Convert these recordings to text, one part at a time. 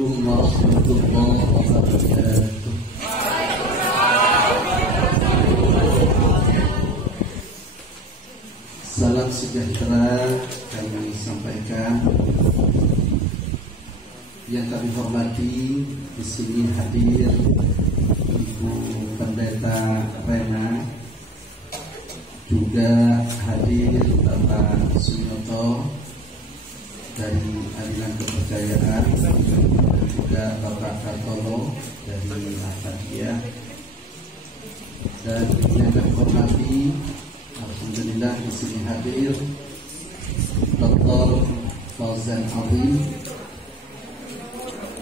Assalamualaikum warahmatullahi wabarakatuh. Salam sejahtera kami sampaikan. Yang kami hormati di sini hadir Ibu Pendeta Rena, juga hadir Bapak Sunyoto dari Aliran Kepercayaan, dan juga Bapak Kartono dari Ahmadiyah, dan yang kami hormati, alhamdulillah di sini hadir Dr. Fauzan Ali.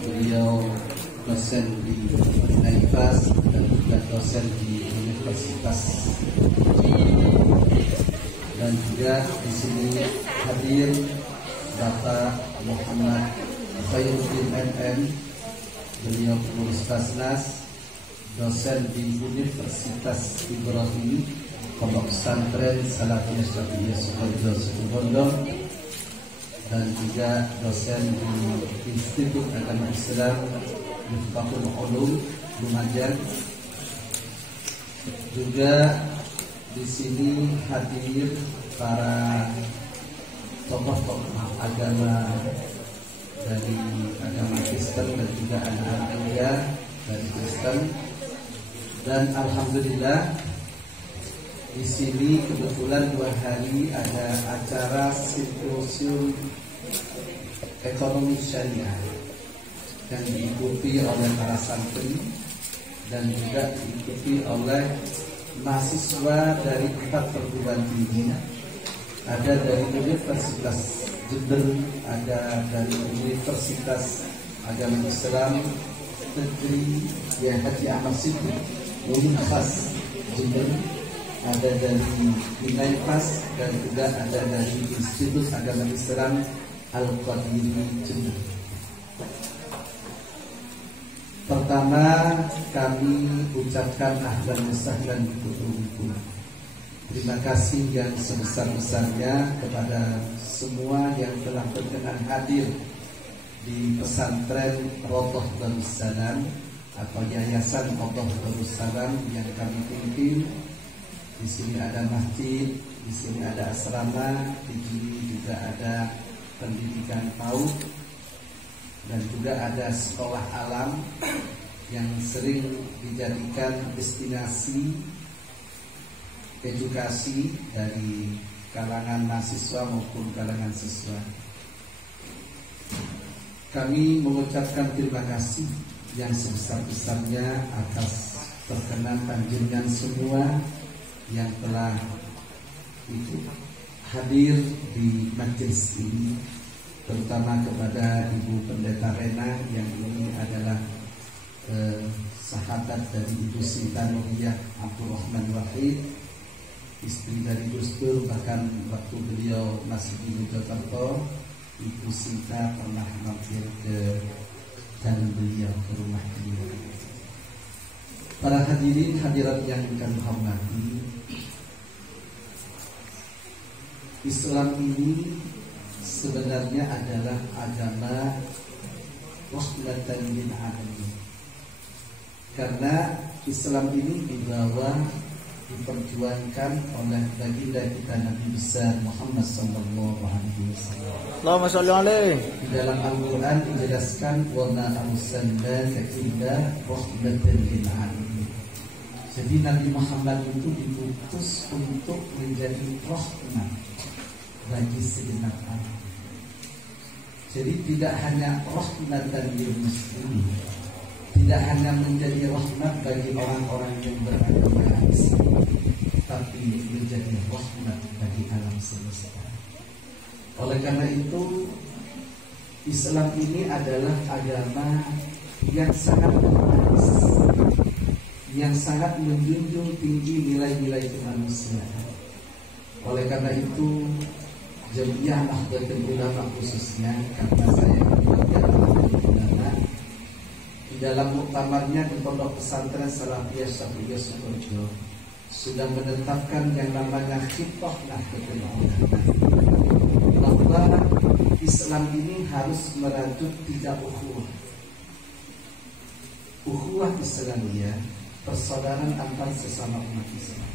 Beliau dosen di Naifas dan juga dosen di Universitas, dan juga di sini hadir Bapak Muhammad Khairuddin MM. Beliau pengurus Basnas, dosen di Universitas Ibrahim, Pondok Pesantren Salafiyah Syariah Sukoharjo Situbondo, dan juga dosen di Institut Agama Islam Miftahul Ulum Lumajang. Juga di sini hadir para tokoh-tokoh agama dari agama Kristen dan juga anak-anak muda dari Kristen. Dan alhamdulillah di sini kebetulan 2 hari ada acara simposium ekonomi syariah yang diikuti oleh para santri dan juga diikuti oleh mahasiswa dari 4 perguruan tinggi. Ada dari Universitas Jember, ada dari Universitas Agama Islam Negeri Haji Ahmad Siddiq Universitas Jember, ada dari Naifas, dan juga ada dari Institut Agama Islam Al-Qadiri Jember. Pertama, kami ucapkan ahlan wa sahlan bikum. Terima kasih yang sebesar-besarnya kepada semua yang telah berkenan hadir di pesantren Rodoh Darussalam atau Yayasan Rodoh Darussalam yang kami pimpin. Di sini ada masjid, di sini ada asrama, di sini juga ada pendidikan PAUD, dan juga ada sekolah alam yang sering dijadikan destinasi edukasi dari kalangan mahasiswa maupun kalangan siswa. Kami mengucapkan terima kasih yang sebesar-besarnya atas perkenan panjenengan semua yang telah hadir di majelis ini, terutama kepada Ibu Pendeta Rena yang ini adalah sahabat dari Ibu Sinta Nuriyah Abdul Rahman Wahid, istri dari Gus Dur. Bahkan waktu beliau masih di Mojokerto, Ibu Sinta pernah mampir ke dan beliau ke rumah beliau. Para hadirin hadirat yang kami hormati, Islam ini sebenarnya adalah agama rahmatan lil alamin. Karena Islam ini diperjuangkan oleh baginda kita Nabi besar Muhammad sallallahu alaihi wasallam. Allahumma shalli alaihi. Di dalam Al-Qur'an dijelaskan wa ma arsalnaka illa rahmatan lil alamin. Jadi Nabi Muhammad itu diutus untuk menjadi rahmat bagi segenap alam. Jadi tidak hanya rahmatan lil muslimin, tidak hanya menjadi rahmat bagi orang-orang yang beragama Islam, tapi menjadi rahmat bagi alam semesta. Oleh karena itu, Islam ini adalah agama yang sangat humanis, yang sangat menjunjung tinggi nilai-nilai kemanusiaan. Oleh karena itu, Jamiah Nahdlatul Ulama khususnya, karena saya keluarga Nahdlatul Ulama, di dalam muktamarnya di Pondok Pesantren Salafiyah Syariah Sukoharjo sudah menetapkan yang namanya Khithah Nahdlatul Ulama, bahwa Islam ini harus merajut 3 ukhuwah, ukhuwah Islamiyah, persaudaraan antar sesama umat Islam.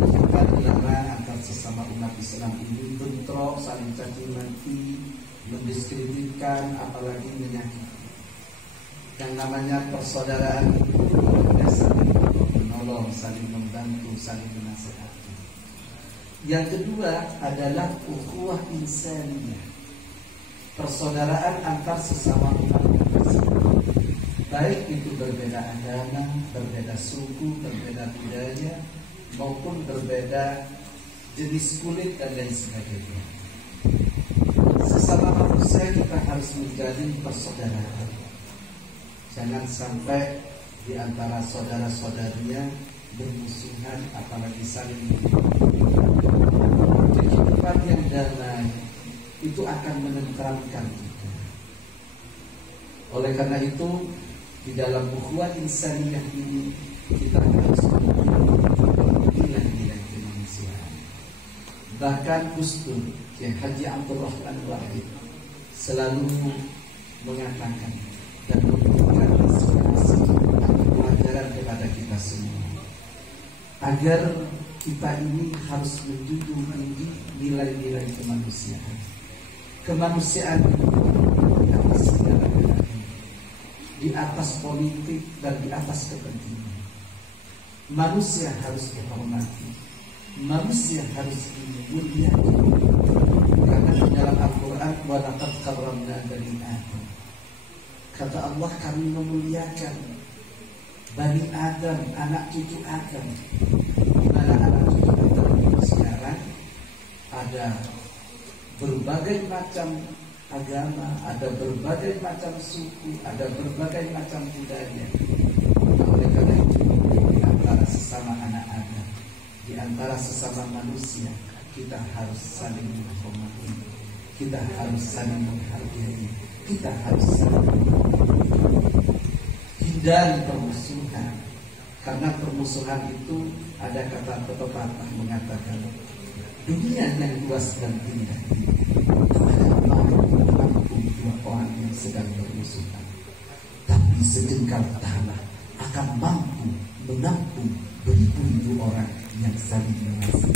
Kita dilarang antar sesama umat Islam ini bentrok, saling caci maki, mendiskreditkan, apalagi menyakiti. Yang namanya persaudaraan itu saling menolong, saling membantu, saling menasihati. Yang kedua adalah ukhuwah insaniyah, persaudaraan antar sesama umat Islam. Baik itu berbeda agama, berbeda suku, berbeda budaya, maupun berbeda jenis kulit dan lain sebagainya. Sesama manusia kita harus menjalin persaudaraan. Jangan sampai di antara saudara-saudarinya bermusuhan, apalagi saling membunuh. Kehidupan yang damai itu akan menenteramkan kita. Oleh karena itu, di dalam ukhuwah insaniyah ini kita harus nilai-nilai kemanusiaan. Bahkan Gus Dur, Kiai Haji Abdul Rahman Wahid selalu mengatakan dan memberikan inspirasi atau pelajaran kepada kita semua agar kita ini harus menjunjung tinggi nilai-nilai kemanusiaan. Kemanusiaan itu di atas segala-galanya, di atas politik dan di atas kepentingan. Manusia harus dihormati, manusia harus dimuliakan. Karena di dalam Al-Quran, wa laqad karramna bani Adam. Kata Allah, kami memuliakan Bani Adam, anak cucu Adam. Di mana anak cucu Adam itu sekarang ada berbagai macam agama, ada berbagai macam suku, ada berbagai macam budaya. Oleh karena itu, di antara sesama anak Adam, di antara sesama manusia, kita harus saling menghormati, kita harus saling menghargai, kita harus saling hindari permusuhan. Karena permusuhan itu ada kata pepatah mengatakan, dunia yang luas dan indah dua orang yang sedang bermusuhan, tapi sejengkal tanah akan mampu menampung beribu-ribu orang yang saling mengasihi.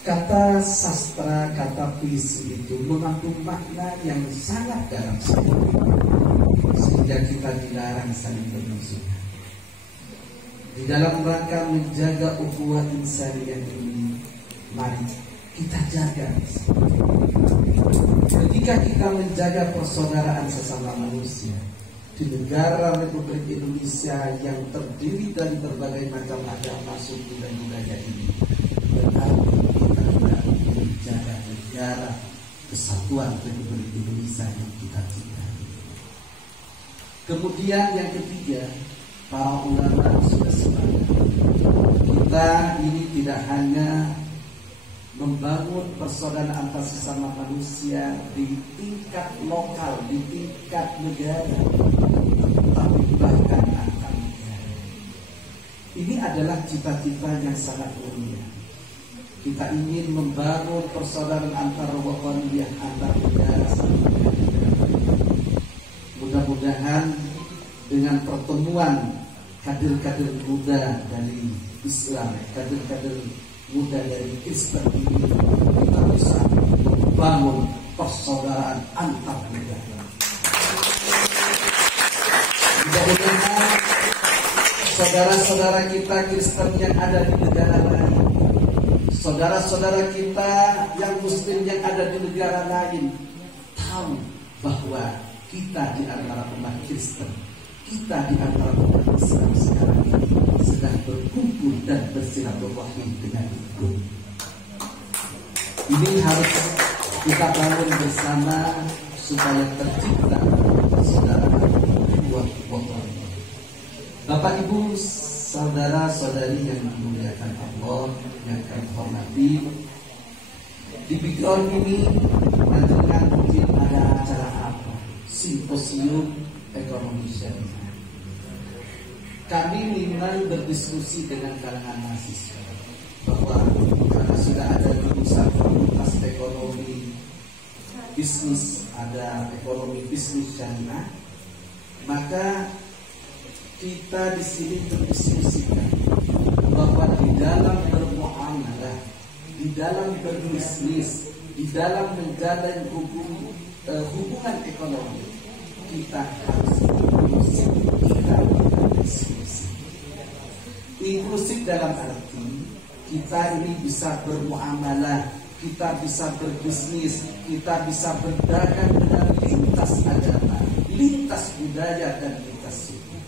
Kata sastra, kata puisi itu mengandung makna yang sangat dalam sekali, sehingga kita dilarang saling bermusuhan. Di dalam rangka menjaga ukhuwah insaniyah ini, mari kita jaga. Ketika kita menjaga persaudaraan sesama manusia di negara Republik Indonesia yang terdiri dari berbagai macam agama, suku dan budaya ini, berarti kita tidak menjaga negara kesatuan Republik Indonesia yang kita cintai. Kemudian yang ketiga, para ulama sudah sepakat, kita ini tidak hanya membangun persaudaraan antar sesama manusia di tingkat lokal, di tingkat negara, tapi bahkan antar negara. Ini adalah cita-cita yang sangat mulia. Kita ingin membangun persaudaraan antar wataniyah, antar negara. Mudah-mudahan dengan pertemuan kader-kader muda dari Islam, kader-kader muda dari Kristen ini, kita bisa membangun persaudaraan antar negara. Mudah-mudahan saudara-saudara kita Kristen yang ada di negara lain, saudara-saudara kita yang Muslim yang ada di negara lain, tahu bahwa kita di antara umat Kristen, kita di antara umat Islam sekarang ini sedang berkumpul dan bersilaturahim dengan itu. Ini harus kita bangun bersama supaya tercipta persaudaraan buat wataniyah. Bapak Ibu, saudara-saudari yang dimuliakan Allah, yang kami hormati, di background ini nantikan mungkin ada acara apa? Simposium ekonomi syariah. Kami memang berdiskusi dengan kalangan mahasiswa bahwa karena sudah ada lulusan fakultas ekonomi bisnis, ada ekonomi bisnis syariah, maka kita di sini berdiskusikan bahwa di dalam bermuamalah, di dalam berbisnis, di dalam menjalin hubungan ekonomi, kita harus inklusif, kita berdiskusi. Inklusif dalam arti kita ini bisa bermuamalah, kita bisa berbisnis, kita bisa berdagang dengan lintas agama, lintas budaya, dan lintas suku.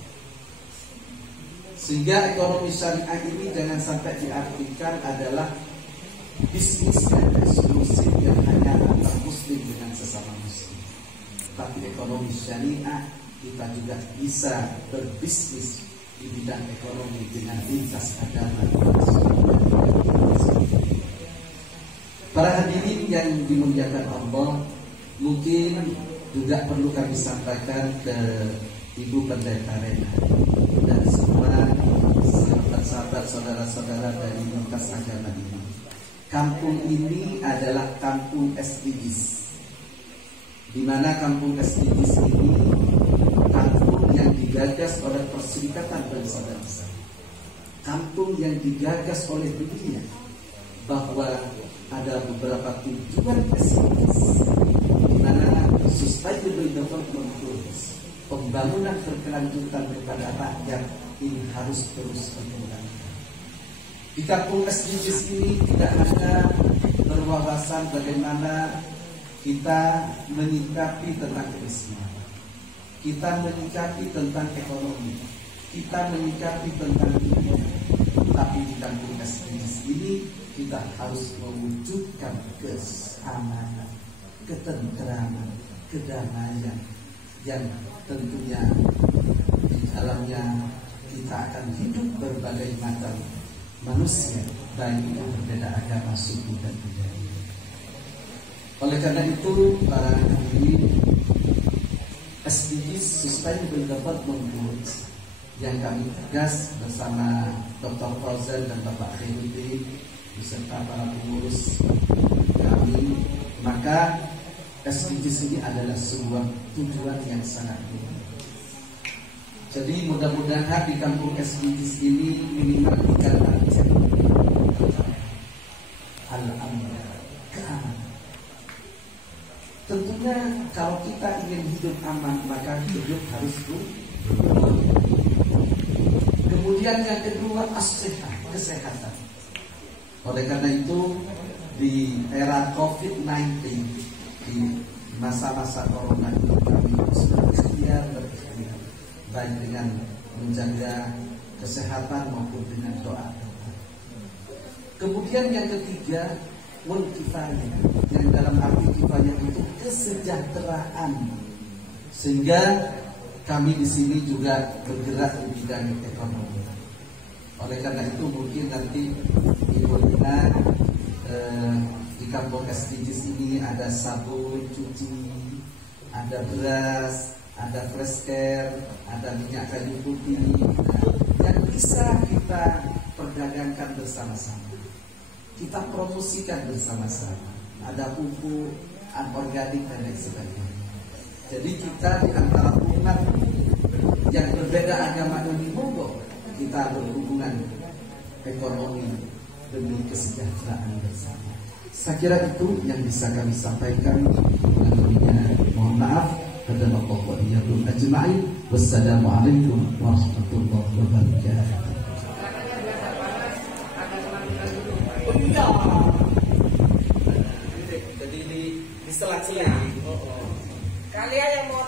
Sehingga ekonomi syariah ini jangan sampai diartikan adalah bisnis yang eksklusif yang hanya antar muslim dengan sesama muslim. Tapi ekonomi syariah kita juga bisa berbisnis di bidang ekonomi dengan lintas agama. Para hadirin yang dimuliakan Allah, mungkin juga perlu kami sampaikan ke Ibu Pendeta Rena dan semua sahabat-sahabat, saudara-saudara dari lintas agama ini. Kampung ini adalah kampung SDGs, di mana kampung SDGs ini kampung yang digagas oleh Perserikatan Bangsa-Bangsa, kampung yang digagas oleh dunia, bahwa ada beberapa tujuan SDGs, di mana Sustainable Development Goals, pembangunan berkelanjutan kepada rakyat ini harus terus berkembang. Di kampung SDGs ini tidak hanya berwawasan bagaimana kita menyikapi tentang kemiskinan, kita menyikapi tentang ekonomi, kita menyikapi tentang dunia, tapi di kampung SDGs ini kita harus mewujudkan keamanan, ketentraman, kedamaian yang tentunya di dalamnya kita akan hidup berbagai macam manusia, baik yang berbeda agama, suku, dan budaya. Oleh karena itu, para hadirin, SDGs Sustainable Development Goals yang kami tegas bersama Dr. Fauzan dan Bapak Khairuddin beserta para pengurus kami, maka SDGs ini adalah sebuah tujuan yang sangat luas. Jadi mudah-mudahan di kampung SDGs ini minimal 3 target. Al-aman, keamanan. Tentunya kalau kita ingin hidup aman, maka hidup harus berhubungan. Kemudian yang kedua, kesehatan. Oleh karena itu, di era COVID-19, di masa-masa corona ini kami sudah berikhtiar, baik dengan menjaga kesehatan maupun dengan doa. Kemudian yang ketiga, wal kifayah, yang dalam arti kifayah itu kesejahteraan. Sehingga kami di sini juga bergerak di bidang ekonomi. Oleh karena itu mungkin nanti Ibu Lina di kampung SDGs ini ada sabun cuci, ada beras, ada fresh care, ada minyak kayu putih, yang bisa kita perdagangkan bersama-sama, kita promosikan bersama-sama. Ada pupuk, organik, dan lain sebagainya. Jadi kita di antara umat yang berbeda agama ini, monggo kita berhubungan ekonomi demi kesejahteraan bersama. Saya kira itu yang bisa kami sampaikan. Mohon maaf. Wassalamualaikum warahmatullahi wabarakatuh. Jadi di selang-seling. Kalian yang mau